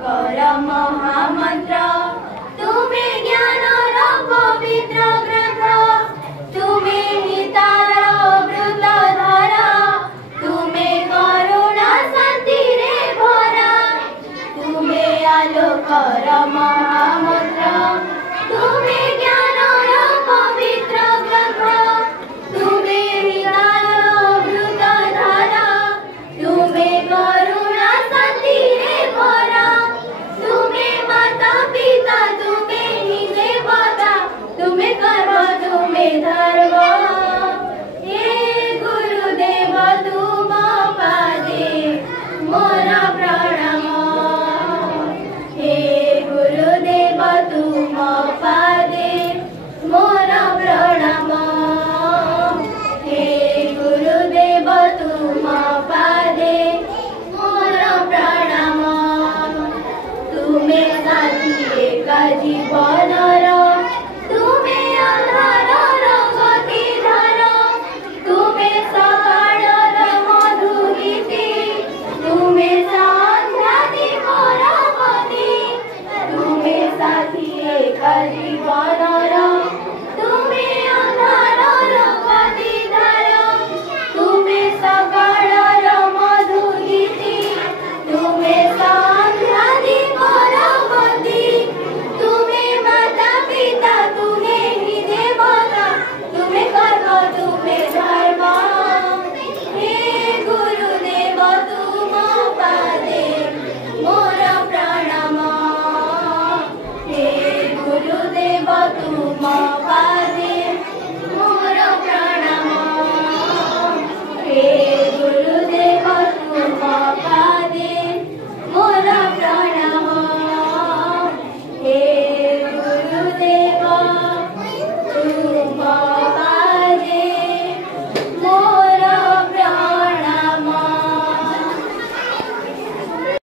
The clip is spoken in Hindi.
कर महामंत्र तुमे ज्ञानर पवित्र ग्रंथ तुमे हितार अमृत धारा तुमे करुणा शांति रे भरा तुमे आलोकर महामंत्र तुमे ज्ञानर पवित्र ग्रंथ तुमे हितार अमृत धारा तुमे करुणा शांति रे भरा तुमे माता पिता तुमे ही देवता तुमे कर्म तुमे धर्म हे गुरुदेव तुम पादे मोर प्रणाम हे गुरुदेव तुम पादे मोर प्रणाम हे गुरुदेव तुम पादे मोर प्रणाम तुमे साथी एक जीवन